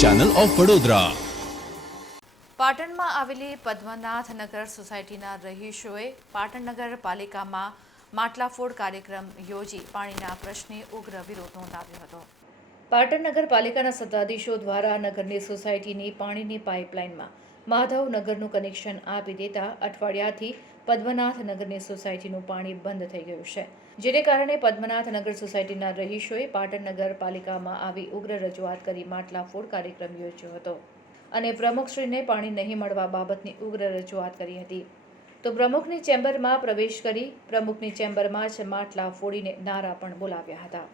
Channel of Vadodara પાટણમાં આવેલી પદ્મનાથ નગર સોસાયટીના રહીશોએ પાટણ નગરપાલિકામાં માટલાફોડ કાર્યક્રમ યોજી પાણીના પ્રશ્ને ઉગ્ર વિરોધ નોંધાવ્યો હતો. પાટણ નગરપાલિકાના સત્તાધીશો દ્વારા નગરની સોસાયટીની પાણીની પાઇપલાઇનમાં માધવ નગરનું કનેક્શન આપી દેતા અઠવાડિયાથી પદ્મનાથનગરની સોસાયટીનું પાણી બંધ થઈ ગયું છે. જેને કારણે પદ્મનાથ નગર સોસાયટીના રહીશોએ પાટણ નગરપાલિકામાં આવી ઉગ્ર રજૂઆત કરી માટલા ફોડ કાર્યક્રમ યોજ્યો હતો. અને પ્રમુખશ્રીને પાણી નહીં મળવા બાબતની ઉગ્ર રજૂઆત કરી હતી. તો પ્રમુખની ચેમ્બરમાં પ્રવેશ કરી પ્રમુખની ચેમ્બરમાં જ માટલા ફોડીને નારા પણ બોલાવ્યા હતા.